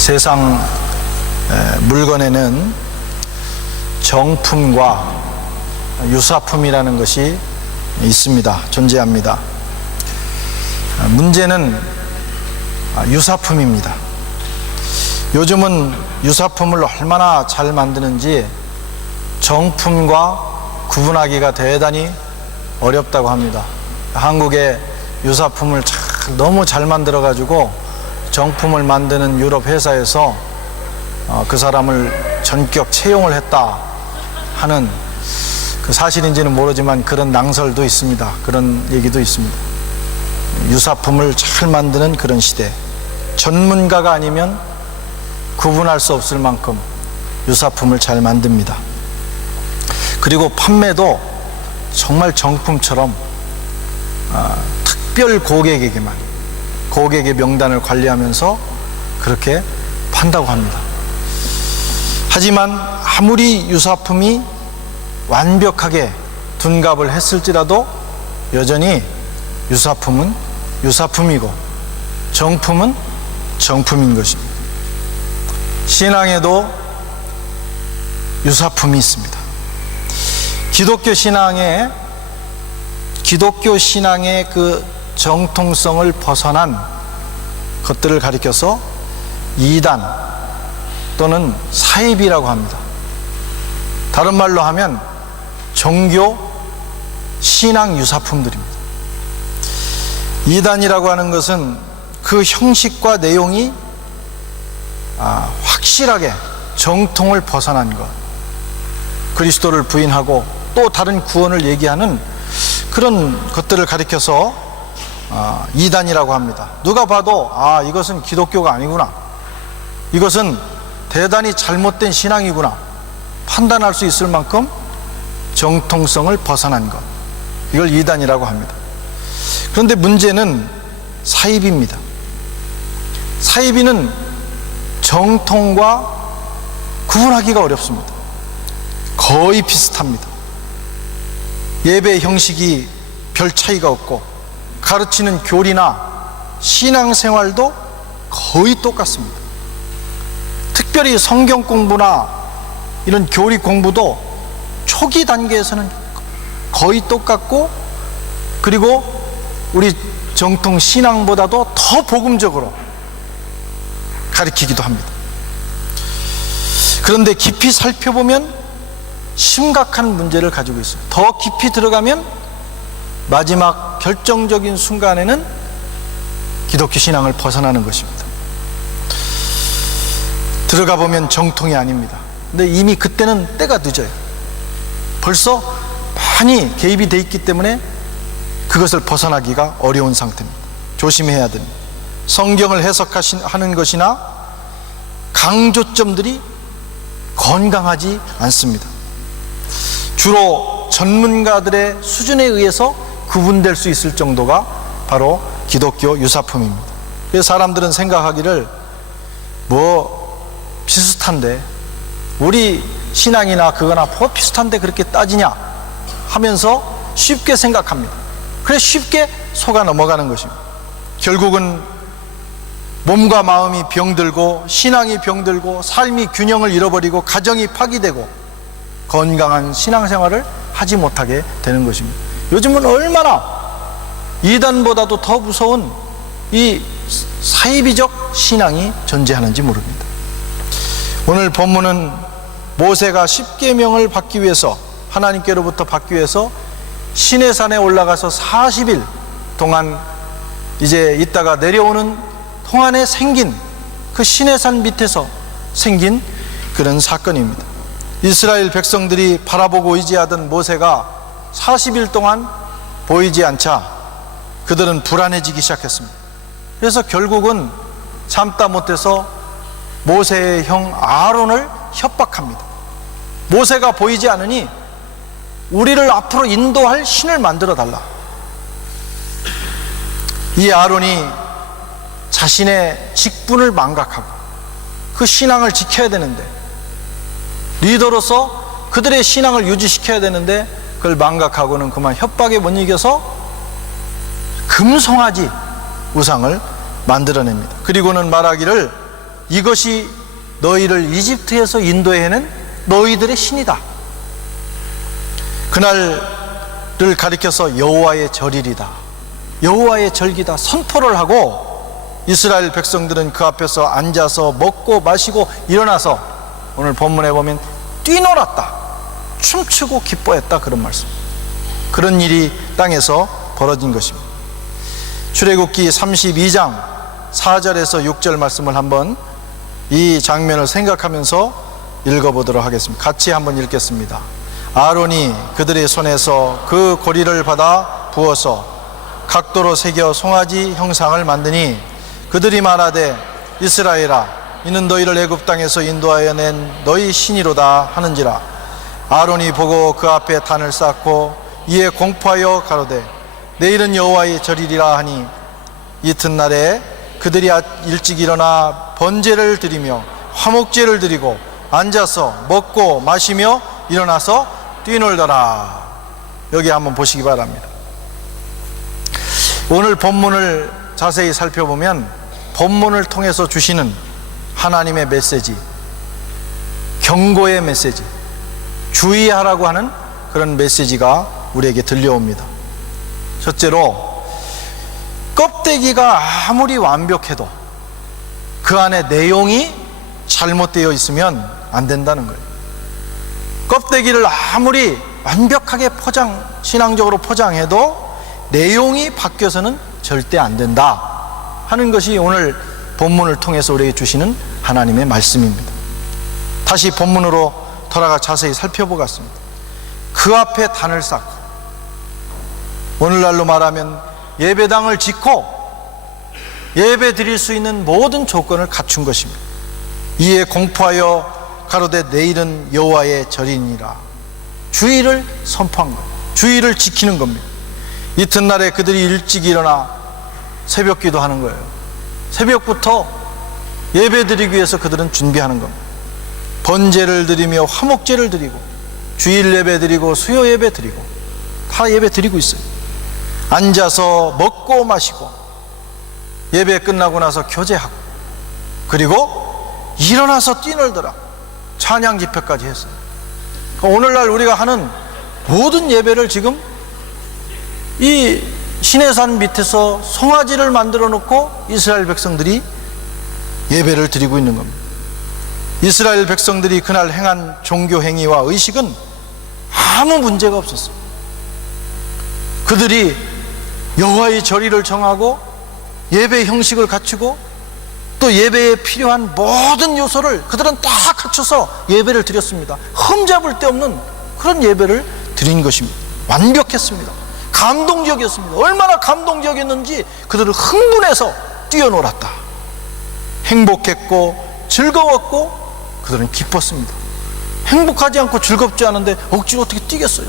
세상 물건에는 정품과 유사품이라는 것이 있습니다. 존재합니다. 문제는 유사품입니다. 요즘은 유사품을 얼마나 잘 만드는지 정품과 구분하기가 대단히 어렵다고 합니다. 한국의 유사품을 너무 잘 만들어 가지고 정품을 만드는 유럽 회사에서 그 사람을 전격 채용을 했다 하는, 그 사실인지는 모르지만 그런 낭설도 있습니다. 그런 얘기도 있습니다. 유사품을 잘 만드는 그런 시대, 전문가가 아니면 구분할 수 없을 만큼 유사품을 잘 만듭니다. 그리고 판매도 정말 정품처럼 특별 고객에게만, 고객의 명단을 관리하면서 그렇게 판다고 합니다. 하지만 아무리 유사품이 완벽하게 둔갑을 했을지라도 여전히 유사품은 유사품이고 정품은 정품인 것입니다. 신앙에도 유사품이 있습니다. 기독교 신앙의 그 정통성을 벗어난 것들을 가리켜서 이단 또는 사입이라고 합니다. 다른 말로 하면 종교 신앙 유사품들입니다. 이단이라고 하는 것은 그 형식과 내용이 확실하게 정통을 벗어난 것, 그리스도를 부인하고 또 다른 구원을 얘기하는 그런 것들을 가리켜서 이단이라고 합니다. 누가 봐도 이것은 기독교가 아니구나, 이것은 대단히 잘못된 신앙이구나 판단할 수 있을 만큼 정통성을 벗어난 것, 이걸 이단이라고 합니다. 그런데 문제는 사이비입니다. 사이비는 정통과 구분하기가 어렵습니다. 거의 비슷합니다. 예배 형식이 별 차이가 없고 가르치는 교리나 신앙생활도 거의 똑같습니다. 특별히 성경 공부나 이런 교리 공부도 초기 단계에서는 거의 똑같고, 그리고 우리 정통 신앙보다도 더 복음적으로 가르치기도 합니다. 그런데 깊이 살펴보면 심각한 문제를 가지고 있어요. 더 깊이 들어가면 마지막 결정적인 순간에는 기독교 신앙을 벗어나는 것입니다. 들어가 보면 정통이 아닙니다. 근데 이미 그때는 때가 늦어요. 벌써 많이 개입이 돼 있기 때문에 그것을 벗어나기가 어려운 상태입니다. 조심해야 됩니다. 성경을 해석하는 것이나 강조점들이 건강하지 않습니다. 주로 전문가들의 수준에 의해서 구분될 수 있을 정도가 바로 기독교 유사품입니다. 그래서 사람들은 생각하기를 비슷한데, 우리 신앙이나 그거나 비슷한데 그렇게 따지냐 하면서 쉽게 생각합니다. 그래서 쉽게 속아 넘어가는 것입니다. 결국은 몸과 마음이 병들고 신앙이 병들고 삶이 균형을 잃어버리고 가정이 파기되고 건강한 신앙생활을 하지 못하게 되는 것입니다. 요즘은 얼마나 이단보다도 더 무서운 이 사이비적 신앙이 존재하는지 모릅니다. 오늘 본문은 모세가 십계명을 받기 위해서, 하나님께로부터 받기 위해서 시내산에 올라가서 40일 동안 이제 있다가 내려오는 동안에 생긴, 그 시내산 밑에서 생긴 그런 사건입니다. 이스라엘 백성들이 바라보고 의지하던 모세가 40일 동안 보이지 않자 그들은 불안해지기 시작했습니다. 그래서 결국은 참다 못해서 모세의 형 아론을 협박합니다. 모세가 보이지 않으니 우리를 앞으로 인도할 신을 만들어 달라. 이 아론이 자신의 직분을 망각하고 그 신앙을 지켜야 되는데, 리더로서 그들의 신앙을 유지시켜야 되는데 그걸 망각하고는 그만 협박에 못 이겨서 금송아지 우상을 만들어냅니다. 그리고는 말하기를 이것이 너희를 이집트에서 인도해낸 너희들의 신이다. 그날을 가리켜서 여호와의 절일이다, 여호와의 절기다 선포를 하고, 이스라엘 백성들은 그 앞에서 앉아서 먹고 마시고 일어나서 오늘 본문에 보면 뛰놀았다, 춤추고 기뻐했다, 그런 말씀. 그런 일이 땅에서 벌어진 것입니다. 출애굽기 32장 4절에서 6절 말씀을 한번 이 장면을 생각하면서 읽어보도록 하겠습니다. 같이 한번 읽겠습니다. 아론이 그들의 손에서 그 고리를 받아 부어서 각도로 새겨 송아지 형상을 만드니 그들이 말하되 이스라엘아, 이는 너희를 애굽 땅에서 인도하여 낸 너희 신이로다 하는지라. 아론이 보고 그 앞에 단을 쌓고 이에 공포하여 가로되 내일은 여호와의 절이리라 하니, 이튿날에 그들이 일찍 일어나 번제를 드리며 화목제를 드리고 앉아서 먹고 마시며 일어나서 뛰놀더라. 여기 한번 보시기 바랍니다. 오늘 본문을 자세히 살펴보면 본문을 통해서 주시는 하나님의 메시지, 경고의 메시지, 주의하라고 하는 그런 메시지가 우리에게 들려옵니다. 첫째로, 껍데기가 아무리 완벽해도 그 안에 내용이 잘못되어 있으면 안 된다는 거예요. 껍데기를 아무리 완벽하게 신앙적으로 포장해도 내용이 바뀌어서는 절대 안 된다 하는 것이 오늘 본문을 통해서 우리에게 주시는 하나님의 말씀입니다. 다시 본문으로 돌아가 자세히 살펴보겠습니다. 그 앞에 단을 쌓고, 오늘날로 말하면 예배당을 짓고 예배 드릴 수 있는 모든 조건을 갖춘 것입니다. 이에 공포하여 가로되 내일은 여호와의 절이니라. 주의를 선포한 것, 주의를 지키는 겁니다. 이튿날에 그들이 일찍 일어나 새벽 기도하는 거예요. 새벽부터 예배 드리기 위해서 그들은 준비하는 겁니다. 번제를 드리며 화목제를 드리고 주일 예배 드리고 수요 예배 드리고 다 예배 드리고 있어요. 앉아서 먹고 마시고 예배 끝나고 나서 교제하고, 그리고 일어나서 뛰놀더라. 찬양 집회까지 했어요. 오늘날 우리가 하는 모든 예배를 지금 이 시내산 밑에서 송아지를 만들어 놓고 이스라엘 백성들이 예배를 드리고 있는 겁니다. 이스라엘 백성들이 그날 행한 종교 행위와 의식은 아무 문제가 없었어요. 그들이 여호와의 절일을 정하고 예배 형식을 갖추고 또 예배에 필요한 모든 요소를 그들은 다 갖춰서 예배를 드렸습니다. 흠잡을 데 없는 그런 예배를 드린 것입니다. 완벽했습니다. 감동적이었습니다. 얼마나 감동적이었는지 그들은 흥분해서 뛰어놀았다. 행복했고 즐거웠고 그들은 기뻤습니다. 행복하지 않고 즐겁지 않은데 억지로 어떻게 뛰겠어요?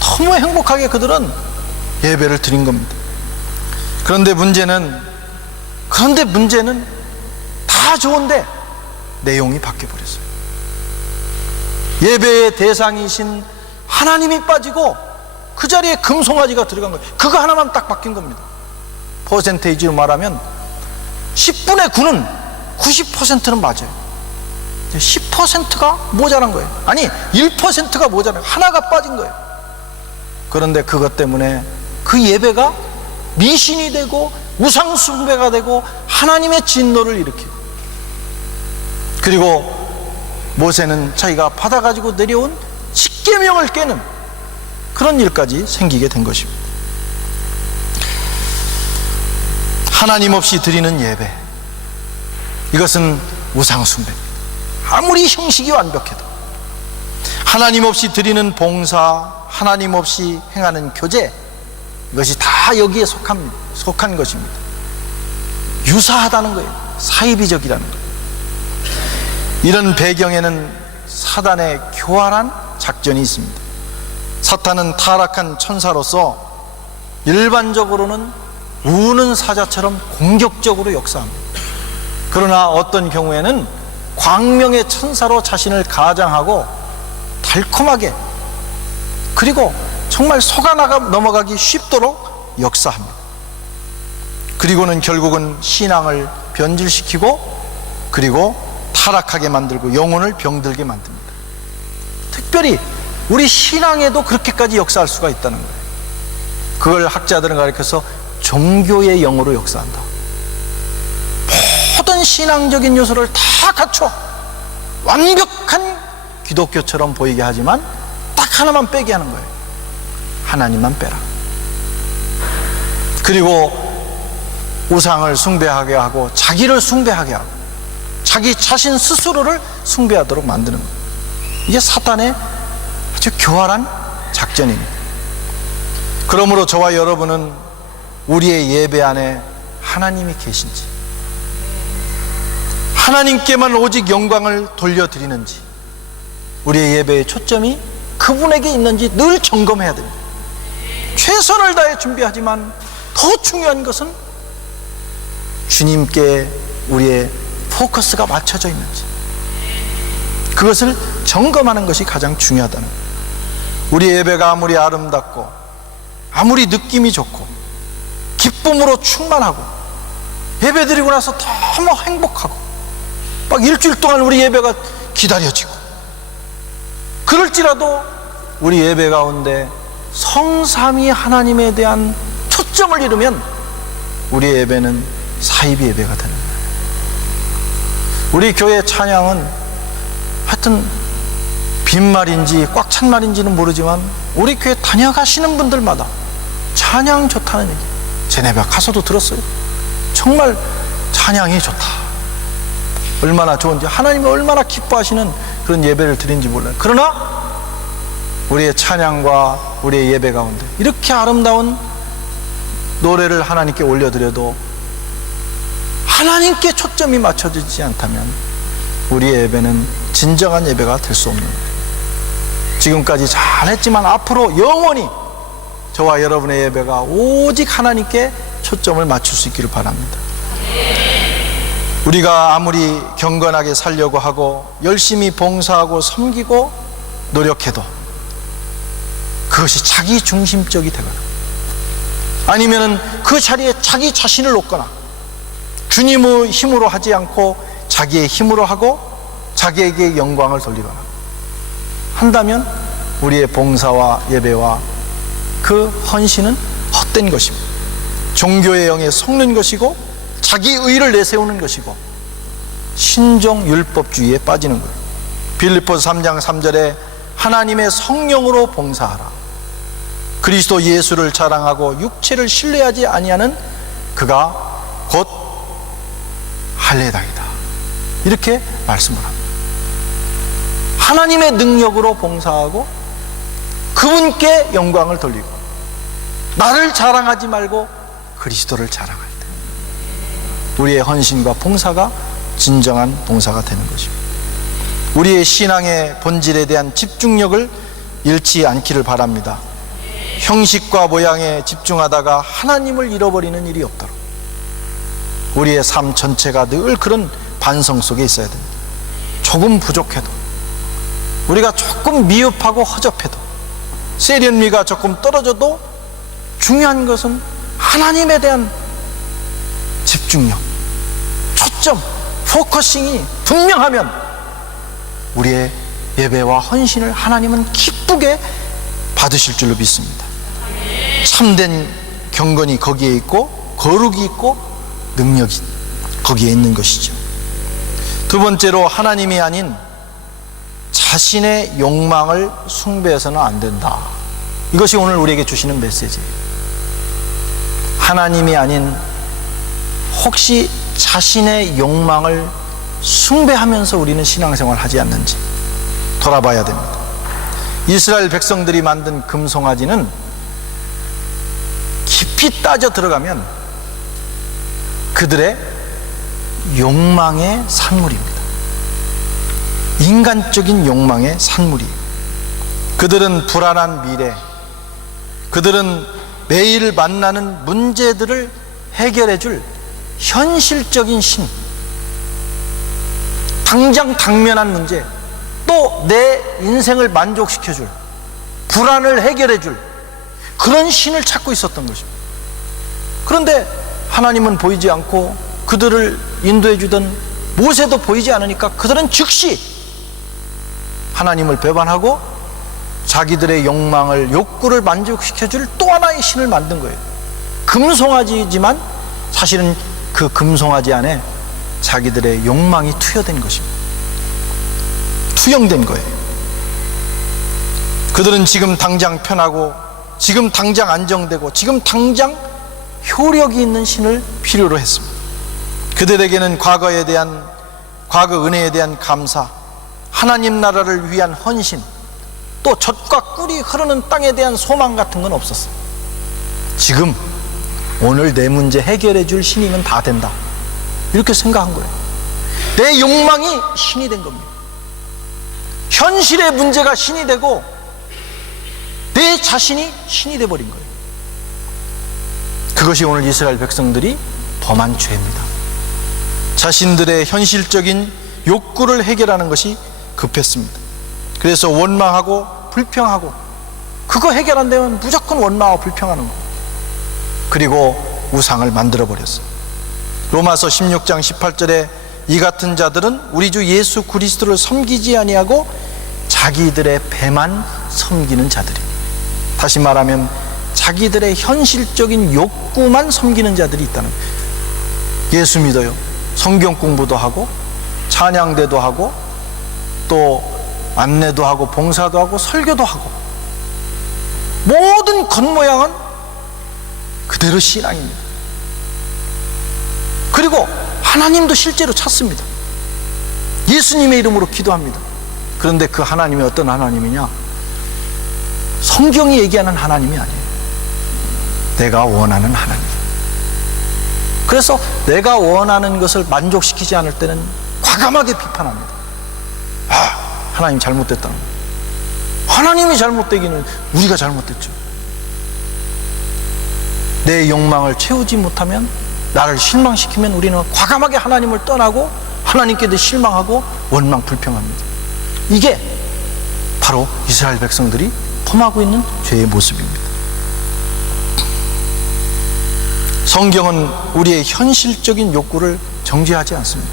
너무 행복하게 그들은 예배를 드린 겁니다. 그런데 문제는 다 좋은데 내용이 바뀌어버렸어요. 예배의 대상이신 하나님이 빠지고 그 자리에 금송아지가 들어간 거예요. 그거 하나만 딱 바뀐 겁니다. 퍼센테이지로 말하면 10분의 9는 90%는 맞아요. 10%가 모자란 거예요. 아니 1%가 모자란 거예요. 하나가 빠진 거예요. 그런데 그것 때문에 그 예배가 미신이 되고 우상 숭배가 되고 하나님의 진노를 일으키고, 그리고 모세는 자기가 받아가지고 내려온 십계명을 깨는 그런 일까지 생기게 된 것입니다. 하나님 없이 드리는 예배, 이것은 우상 숭배입니다. 아무리 형식이 완벽해도 하나님 없이 드리는 봉사, 하나님 없이 행하는 교제, 이것이 다 여기에 속한 것입니다. 유사하다는 거예요. 사이비적이라는 거예요. 이런 배경에는 사단의 교활한 작전이 있습니다. 사탄은 타락한 천사로서 일반적으로는 우는 사자처럼 공격적으로 역사합니다. 그러나 어떤 경우에는 광명의 천사로 자신을 가장하고 달콤하게, 그리고 정말 속아 넘어가기 쉽도록 역사합니다. 그리고는 결국은 신앙을 변질시키고 그리고 타락하게 만들고 영혼을 병들게 만듭니다. 특별히 우리 신앙에도 그렇게까지 역사할 수가 있다는 거예요. 그걸 학자들은 가르쳐서 종교의 영으로 역사한다. 모든 신앙적인 요소를 다 갖춰 완벽한 기독교처럼 보이게 하지만 딱 하나만 빼게 하는 거예요. 하나님만 빼라. 그리고 우상을 숭배하게 하고 자기를 숭배하게 하고 자기 자신 스스로를 숭배하도록 만드는 거예요. 이게 사탄의 아주 교활한 작전입니다. 그러므로 저와 여러분은 우리의 예배 안에 하나님이 계신지, 하나님께만 오직 영광을 돌려드리는지, 우리의 예배의 초점이 그분에게 있는지 늘 점검해야 됩니다. 최선을 다해 준비하지만 더 중요한 것은 주님께 우리의 포커스가 맞춰져 있는지, 그것을 점검하는 것이 가장 중요하다는 거예요. 우리 예배가 아무리 아름답고 아무리 느낌이 좋고 기쁨으로 충만하고 예배 드리고 나서 너무 행복하고 막 일주일 동안 우리 예배가 기다려지고, 그럴지라도 우리 예배 가운데 성삼위 하나님에 대한 초점을 잃으면 우리 예배는 사이비 예배가 되는 거예요. 우리 교회 찬양은 하여튼 빈말인지 꽉 찬 말인지는 모르지만 우리 교회 다녀가시는 분들마다 찬양 좋다는 얘기, 제네바 가서도 들었어요. 정말 찬양이 좋다, 얼마나 좋은지, 하나님이 얼마나 기뻐하시는 그런 예배를 드린지 몰라요. 그러나 우리의 찬양과 우리의 예배 가운데 이렇게 아름다운 노래를 하나님께 올려드려도 하나님께 초점이 맞춰지지 않다면 우리의 예배는 진정한 예배가 될 수 없는 거예요. 지금까지 잘했지만 앞으로 영원히 저와 여러분의 예배가 오직 하나님께 초점을 맞출 수 있기를 바랍니다. 우리가 아무리 경건하게 살려고 하고 열심히 봉사하고 섬기고 노력해도 그것이 자기 중심적이 되거나 아니면은 그 자리에 자기 자신을 놓거나 주님의 힘으로 하지 않고 자기의 힘으로 하고 자기에게 영광을 돌리거나 한다면 우리의 봉사와 예배와 그 헌신은 헛된 것입니다. 종교의 영에 속는 것이고 자기 의를 내세우는 것이고 신종 율법주의에 빠지는 거예요. 빌립보서 3장 3절에 하나님의 성령으로 봉사하라. 그리스도 예수를 자랑하고 육체를 신뢰하지 아니하는 그가 곧 할례당이다. 이렇게 말씀을 합니다. 하나님의 능력으로 봉사하고 그분께 영광을 돌리고 나를 자랑하지 말고 그리스도를 자랑할 때 우리의 헌신과 봉사가 진정한 봉사가 되는 것입니다. 우리의 신앙의 본질에 대한 집중력을 잃지 않기를 바랍니다. 형식과 모양에 집중하다가 하나님을 잃어버리는 일이 없도록 우리의 삶 전체가 늘 그런 반성 속에 있어야 됩니다. 조금 부족해도, 우리가 조금 미흡하고 허접해도, 세련미가 조금 떨어져도 중요한 것은 하나님에 대한 집중력, 초점, 포커싱이 분명하면 우리의 예배와 헌신을 하나님은 기쁘게 받으실 줄로 믿습니다. 참된 경건이 거기에 있고 거룩이 있고 능력이 거기에 있는 것이죠. 두 번째로 하나님이 아닌 자신의 욕망을 숭배해서는 안 된다. 이것이 오늘 우리에게 주시는 메시지예요. 하나님이 아닌 혹시 자신의 욕망을 숭배하면서 우리는 신앙생활을 하지 않는지 돌아봐야 됩니다. 이스라엘 백성들이 만든 금송아지는 깊이 따져 들어가면 그들의 욕망의 산물입니다. 인간적인 욕망의 산물이에요. 그들은 불안한 미래, 그들은 매일 만나는 문제들을 해결해 줄 현실적인 신, 당장 당면한 문제, 또 내 인생을 만족시켜 줄, 불안을 해결해 줄 그런 신을 찾고 있었던 것입니다. 그런데 하나님은 보이지 않고 그들을 인도해 주던 모세도 보이지 않으니까 그들은 즉시 하나님을 배반하고 자기들의 욕구를 만족시켜줄 또 하나의 신을 만든 거예요. 금송아지지만 사실은 그 금송아지 안에 자기들의 욕망이 투여된 것입니다. 투영된 거예요. 그들은 지금 당장 편하고 지금 당장 안정되고 지금 당장 효력이 있는 신을 필요로 했습니다. 그들에게는 과거 은혜에 대한 감사, 하나님 나라를 위한 헌신, 또 젖과 꿀이 흐르는 땅에 대한 소망 같은 건 없었어요. 지금 오늘 내 문제 해결해 줄 신이면 다 된다, 이렇게 생각한 거예요. 내 욕망이 신이 된 겁니다. 현실의 문제가 신이 되고 내 자신이 신이 돼버린 거예요. 그것이 오늘 이스라엘 백성들이 범한 죄입니다. 자신들의 현실적인 욕구를 해결하는 것이 급했습니다. 그래서 원망하고 불평하고, 그거 해결 안 되면 무조건 원망하고 불평하는 거, 그리고 우상을 만들어 버렸어요. 로마서 16장 18절에 이 같은 자들은 우리 주 예수 그리스도를 섬기지 아니하고 자기들의 배만 섬기는 자들이니, 다시 말하면 자기들의 현실적인 욕구만 섬기는 자들이 있다는 거예요. 예수 믿어요. 성경 공부도 하고 찬양대도 하고 또 안내도 하고 봉사도 하고 설교도 하고, 모든 겉모양은 그대로 신앙입니다. 그리고 하나님도 실제로 찾습니다. 예수님의 이름으로 기도합니다. 그런데 그 하나님이 어떤 하나님이냐? 성경이 얘기하는 하나님이 아니에요. 내가 원하는 하나님. 그래서 내가 원하는 것을 만족시키지 않을 때는 과감하게 비판합니다. 하나님 잘못됐다는 거예요. 하나님이 잘못되기는 우리가 잘못됐죠. 내 욕망을 채우지 못하면, 나를 실망시키면 우리는 과감하게 하나님을 떠나고 하나님께도 실망하고 원망 불평합니다. 이게 바로 이스라엘 백성들이 범하고 있는 죄의 모습입니다. 성경은 우리의 현실적인 욕구를 정죄하지 않습니다.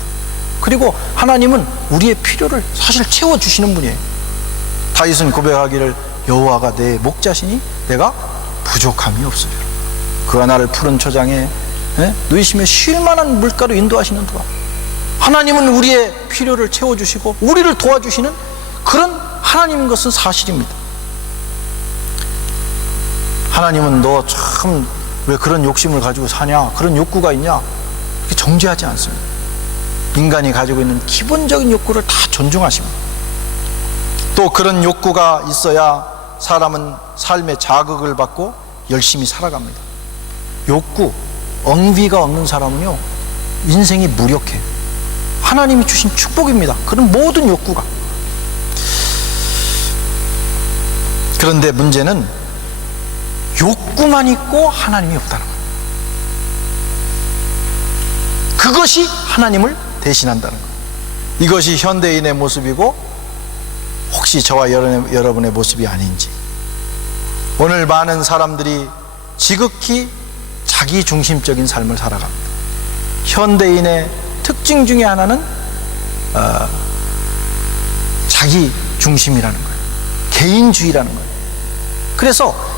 그리고 하나님은 우리의 필요를 사실 채워주시는 분이에요. 다윗은 고백하기를 여호와가 내 목자시니 내가 부족함이 없으리라. 그가 나를 푸른 초장에 누이시며 쉴만한 물가로 인도하시는 도와. 하나님은 우리의 필요를 채워주시고 우리를 도와주시는 그런 하나님인 것은 사실입니다. 하나님은 너 참 왜 그런 욕심을 가지고 사냐, 그런 욕구가 있냐, 이렇게 정죄하지 않습니다. 인간이 가지고 있는 기본적인 욕구를 다 존중하십니다. 또 그런 욕구가 있어야 사람은 삶의 자극을 받고 열심히 살아갑니다. 욕구, 엉비가 없는 사람은요, 인생이 무력해요. 하나님이 주신 축복입니다. 그런 모든 욕구가. 그런데 문제는 욕구만 있고 하나님이 없다는 거예요. 그것이 하나님을 대신한다는 거예요. 이것이 현대인의 모습이고 혹시 저와 여러분의 모습이 아닌지. 오늘 많은 사람들이 지극히 자기중심적인 삶을 살아갑니다. 현대인의 특징 중에 하나는 자기중심이라는 거예요. 개인주의라는 거예요. 그래서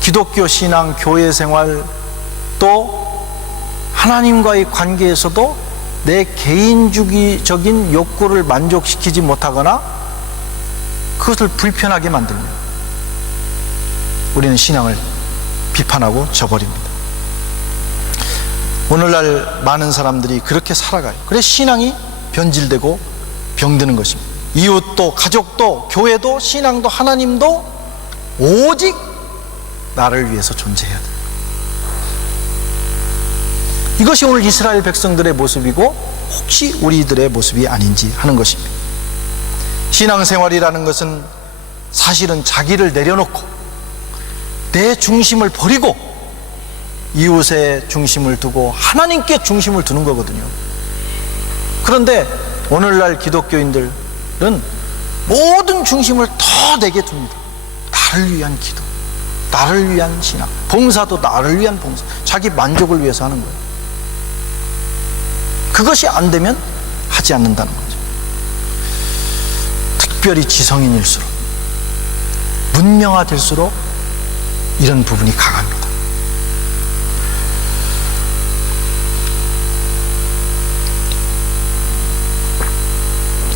기독교 신앙, 교회 생활, 또 하나님과의 관계에서도 내 개인주의적인 욕구를 만족시키지 못하거나 그것을 불편하게 만들면 우리는 신앙을 비판하고 저버립니다. 오늘날 많은 사람들이 그렇게 살아가요. 그래서 신앙이 변질되고 병드는 것입니다. 이웃도, 가족도, 교회도, 신앙도, 하나님도 오직 나를 위해서 존재해야 돼. 이것이 오늘 이스라엘 백성들의 모습이고 혹시 우리들의 모습이 아닌지 하는 것입니다. 신앙생활이라는 것은 사실은 자기를 내려놓고 내 중심을 버리고 이웃의 중심을 두고 하나님께 중심을 두는 거거든요. 그런데 오늘날 기독교인들은 모든 중심을 더 내게 둡니다. 나를 위한 기도, 나를 위한 신앙, 봉사도 나를 위한 봉사, 자기 만족을 위해서 하는 거예요. 그것이 안 되면 하지 않는다는 거죠. 특별히 지성인일수록, 문명화될수록 이런 부분이 강합니다.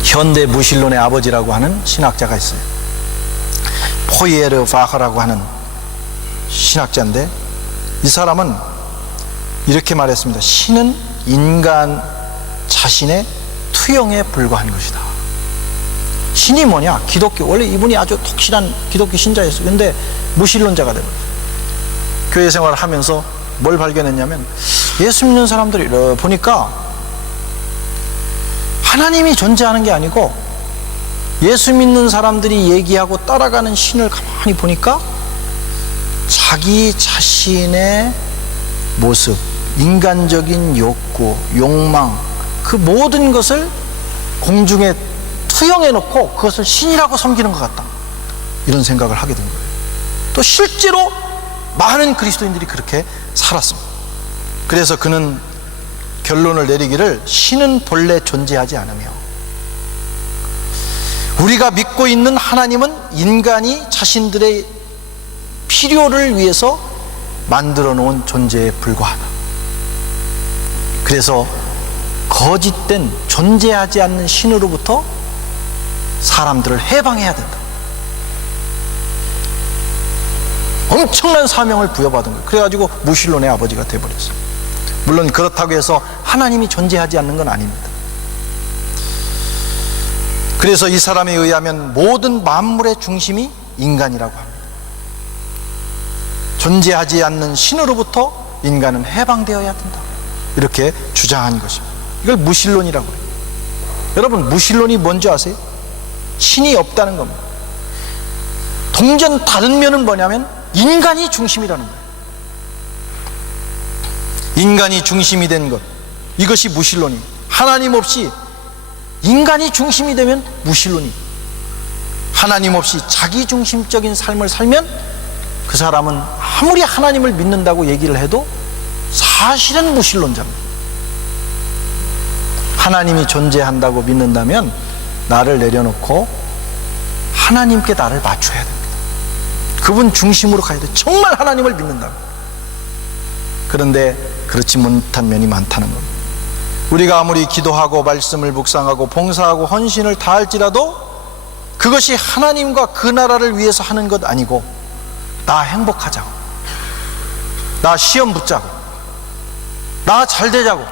현대 무신론의 아버지라고 하는 신학자가 있어요. 포이에르 바흐라고 하는 신학자인데, 이 사람은 이렇게 말했습니다. 신은 인간 자신의 투영에 불과한 것이다. 신이 뭐냐? 기독교. 원래 이분이 아주 독실한 기독교 신자였어요. 근데 무신론자가 되고, 교회 생활을 하면서 뭘 발견했냐면, 예수 믿는 사람들이 보니까 하나님이 존재하는 게 아니고, 예수 믿는 사람들이 얘기하고 따라가는 신을 가만히 보니까 자기 자신의 모습, 인간적인 욕구, 욕망, 그 모든 것을 공중에 투영해 놓고 그것을 신이라고 섬기는 것 같다, 이런 생각을 하게 된 거예요. 또 실제로 많은 그리스도인들이 그렇게 살았습니다. 그래서 그는 결론을 내리기를, 신은 본래 존재하지 않으며 우리가 믿고 있는 하나님은 인간이 자신들의 필요를 위해서 만들어 놓은 존재에 불과하다. 그래서 거짓된 존재하지 않는 신으로부터 사람들을 해방해야 된다. 엄청난 사명을 부여받은 거예요. 그래가지고 무신론의 아버지가 되어버렸어요. 물론 그렇다고 해서 하나님이 존재하지 않는 건 아닙니다. 그래서 이 사람에 의하면 모든 만물의 중심이 인간이라고 합니다. 존재하지 않는 신으로부터 인간은 해방되어야 된다, 이렇게 주장한 것입니다. 이걸 무신론이라고 해요. 여러분, 무신론이 뭔지 아세요? 신이 없다는 겁니다. 동전 다른 면은 뭐냐면 인간이 중심이라는 거예요. 인간이 중심이 된 것, 이것이 무신론이에요. 하나님 없이 인간이 중심이 되면 무신론이에요. 하나님 없이 자기중심적인 삶을 살면 그 사람은 아무리 하나님을 믿는다고 얘기를 해도 사실은 무신론자입니다. 하나님이 존재한다고 믿는다면 나를 내려놓고 하나님께 나를 맞춰야 됩니다. 그분 중심으로 가야 돼. 정말 하나님을 믿는다면. 그런데 그렇지 못한 면이 많다는 겁니다. 우리가 아무리 기도하고 말씀을 묵상하고 봉사하고 헌신을 다할지라도 그것이 하나님과 그 나라를 위해서 하는 것 아니고, 나 행복하자고, 나 시험 붙자고, 나 잘 되자고,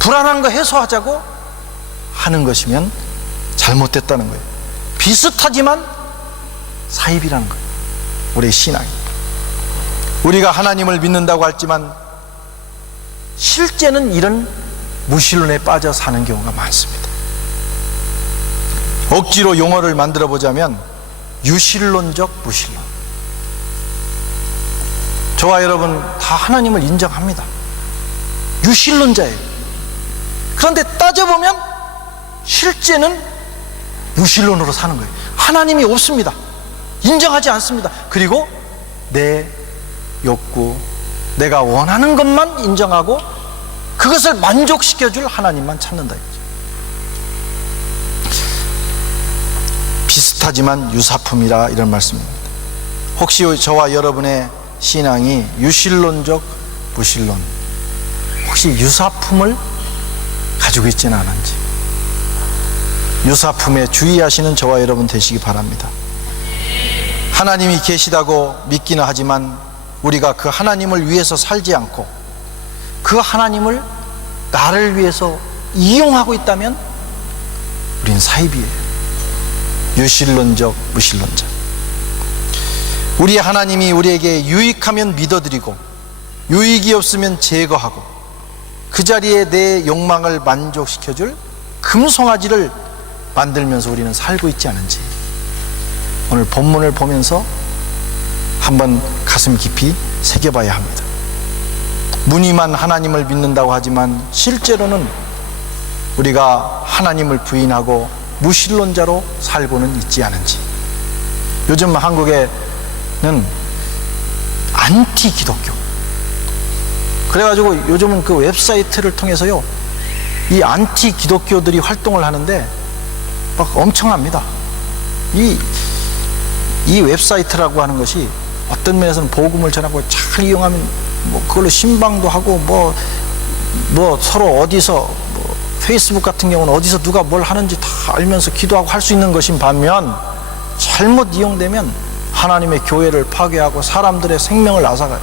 불안한 거 해소하자고 하는 것이면 잘못됐다는 거예요. 비슷하지만 사입이라는 거예요, 우리의 신앙이. 우리가 하나님을 믿는다고 하지만 실제는 이런 무신론에 빠져 사는 경우가 많습니다. 억지로 용어를 만들어 보자면 유신론적 무신론. 저와 여러분 다 하나님을 인정합니다. 유신론자예요. 그런데 따져보면 실제는 무신론으로 사는 거예요. 하나님이 없습니다. 인정하지 않습니다. 그리고 내 욕구, 내가 원하는 것만 인정하고 그것을 만족시켜줄 하나님만 찾는다 이거죠. 비슷하지만 유사품이라, 이런 말씀입니다. 혹시 저와 여러분의 신앙이 유신론적 무신론, 혹시 유사품을 가지고 있지는 않은지, 유사품에 주의하시는 저와 여러분 되시기 바랍니다. 하나님이 계시다고 믿기는 하지만 우리가 그 하나님을 위해서 살지 않고 그 하나님을 나를 위해서 이용하고 있다면 우린 사입이에요. 유신론적 무신론자. 우리 하나님이 우리에게 유익하면 믿어드리고 유익이 없으면 제거하고 그 자리에 내 욕망을 만족시켜줄 금송아지를 만들면서 우리는 살고 있지 않은지, 오늘 본문을 보면서 한번 가슴 깊이 새겨봐야 합니다. 무늬만 하나님을 믿는다고 하지만 실제로는 우리가 하나님을 부인하고 무신론자로 살고는 있지 않은지. 요즘 한국에는 안티 기독교, 그래가지고 요즘은 그 웹사이트를 통해서요, 이 안티 기독교들이 활동을 하는데 막 엄청납니다. 이 웹사이트라고 하는 것이 어떤 면에서는 복음을 전하고 잘 이용하면 뭐 그걸로 신방도 하고 뭐 서로 어디서 뭐 페이스북 같은 경우는 어디서 누가 뭘 하는지 다 알면서 기도하고 할 수 있는 것인 반면, 잘못 이용되면 하나님의 교회를 파괴하고 사람들의 생명을 앗아가요.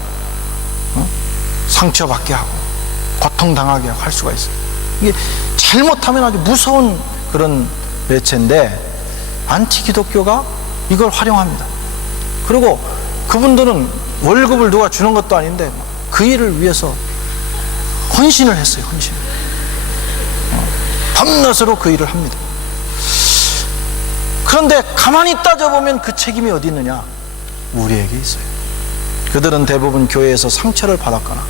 상처받게 하고 고통당하게 할 수가 있어요. 이게 잘못하면 아주 무서운 그런 매체인데, 안티 기독교가 이걸 활용합니다. 그리고 그분들은 월급을 누가 주는 것도 아닌데 그 일을 위해서 헌신을 했어요. 헌신. 밤낮으로 그 일을 합니다. 그런데 가만히 따져보면 그 책임이 어디 있느냐? 우리에게 있어요. 그들은 대부분 교회에서 상처를 받았거나,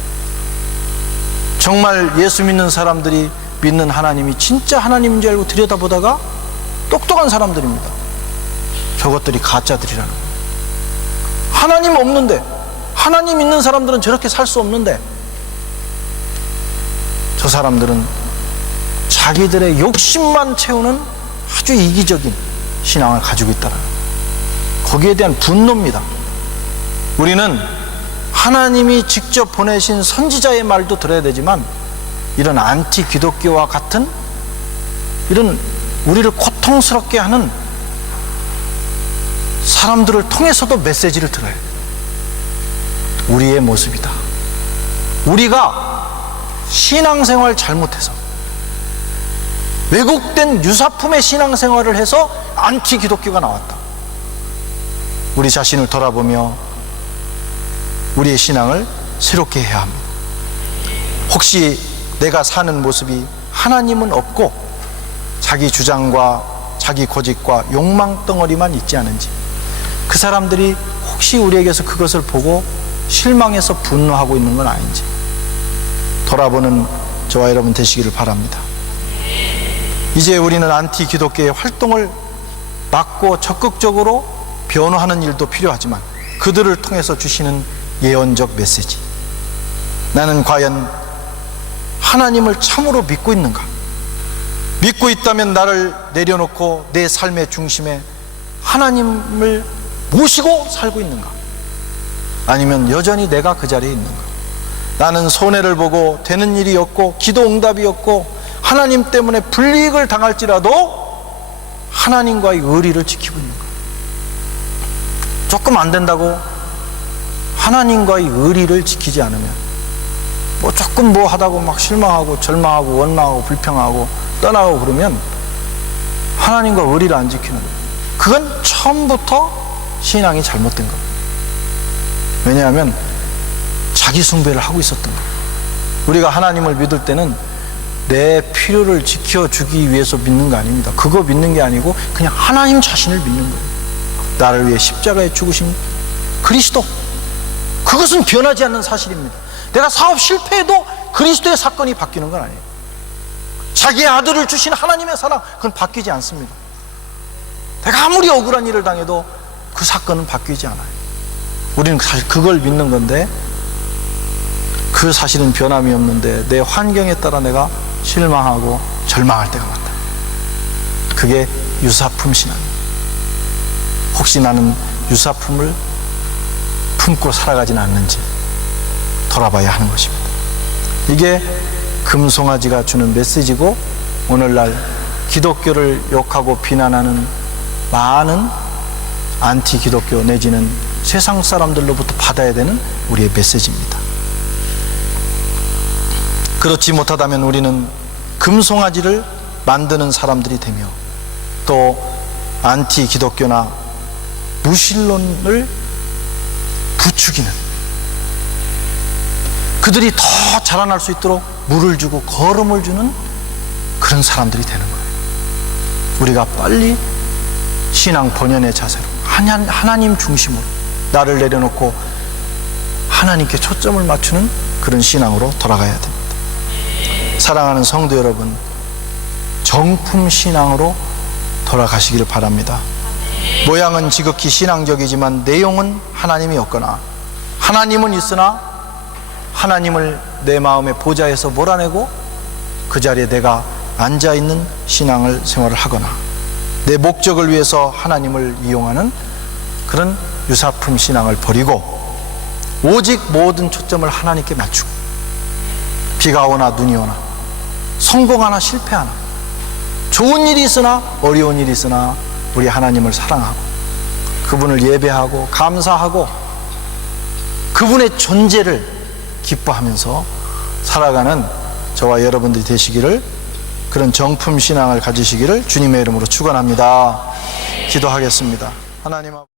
정말 예수 믿는 사람들이 믿는 하나님이 진짜 하나님인 줄 알고 들여다보다가 똑똑한 사람들입니다. 저것들이 가짜들이라는 거예요. 하나님 없는데, 하나님 있는 사람들은 저렇게 살 수 없는데, 저 사람들은 자기들의 욕심만 채우는 아주 이기적인 신앙을 가지고 있다는 거예요. 거기에 대한 분노입니다. 우리는 하나님이 직접 보내신 선지자의 말도 들어야 되지만, 이런 안티 기독교와 같은 이런 우리를 고통스럽게 하는 사람들을 통해서도 메시지를 들어야 돼요. 우리의 모습이다. 우리가 신앙생활 잘못해서, 왜곡된 유사품의 신앙생활을 해서 안티 기독교가 나왔다. 우리 자신을 돌아보며 우리의 신앙을 새롭게 해야 합니다. 혹시 내가 사는 모습이 하나님은 없고 자기 주장과 자기 고집과 욕망 덩어리만 있지 않은지, 그 사람들이 혹시 우리에게서 그것을 보고 실망해서 분노하고 있는 건 아닌지 돌아보는 저와 여러분 되시기를 바랍니다. 이제 우리는 안티 기독교의 활동을 막고 적극적으로 변호하는 일도 필요하지만, 그들을 통해서 주시는 예언적 메시지, 나는 과연 하나님을 참으로 믿고 있는가? 믿고 있다면 나를 내려놓고 내 삶의 중심에 하나님을 모시고 살고 있는가? 아니면 여전히 내가 그 자리에 있는가? 나는 손해를 보고 되는 일이 없고 기도 응답이 없고 하나님 때문에 불이익을 당할지라도 하나님과의 의리를 지키고 있는가? 조금 안 된다고 하나님과의 의리를 지키지 않으면, 뭐 조금 뭐 하다고 막 실망하고 절망하고 원망하고 불평하고 떠나고 그러면 하나님과 의리를 안 지키는 거예요. 그건 처음부터 신앙이 잘못된 거예요. 왜냐하면 자기 숭배를 하고 있었던 거예요. 우리가 하나님을 믿을 때는 내 필요를 지켜주기 위해서 믿는 거 아닙니다. 그거 믿는 게 아니고 그냥 하나님 자신을 믿는 거예요. 나를 위해 십자가에 죽으신 그리스도, 그것은 변하지 않는 사실입니다. 내가 사업 실패해도 그리스도의 사건이 바뀌는 건 아니에요. 자기의 아들을 주신 하나님의 사랑, 그건 바뀌지 않습니다. 내가 아무리 억울한 일을 당해도 그 사건은 바뀌지 않아요. 우리는 사실 그걸 믿는 건데, 그 사실은 변함이 없는데 내 환경에 따라 내가 실망하고 절망할 때가 많다. 그게 유사품 신앙입니다. 혹시 나는 유사품을 품고 살아가지는 않는지 돌아봐야 하는 것입니다. 이게 금송아지가 주는 메시지고, 오늘날 기독교를 욕하고 비난하는 많은 안티 기독교 내지는 세상 사람들로부터 받아야 되는 우리의 메시지입니다. 그렇지 못하다면 우리는 금송아지를 만드는 사람들이 되며, 또 안티 기독교나 무신론을 부추기는, 그들이 더 자라날 수 있도록 물을 주고 거름을 주는 그런 사람들이 되는 거예요. 우리가 빨리 신앙 본연의 자세로 하나님 중심으로 나를 내려놓고 하나님께 초점을 맞추는 그런 신앙으로 돌아가야 됩니다. 사랑하는 성도 여러분, 정품 신앙으로 돌아가시기를 바랍니다. 모양은 지극히 신앙적이지만 내용은 하나님이 없거나, 하나님은 있으나 하나님을 내 마음의 보좌에서 몰아내고 그 자리에 내가 앉아있는 신앙을 생활을 하거나 내 목적을 위해서 하나님을 이용하는 그런 유사품 신앙을 버리고 오직 모든 초점을 하나님께 맞추고 비가 오나 눈이 오나 성공하나 실패하나 좋은 일이 있으나 어려운 일이 있으나 우리 하나님을 사랑하고 그분을 예배하고 감사하고 그분의 존재를 기뻐하면서 살아가는 저와 여러분들이 되시기를, 그런 정품 신앙을 가지시기를 주님의 이름으로 축원합니다. 기도하겠습니다. 하나님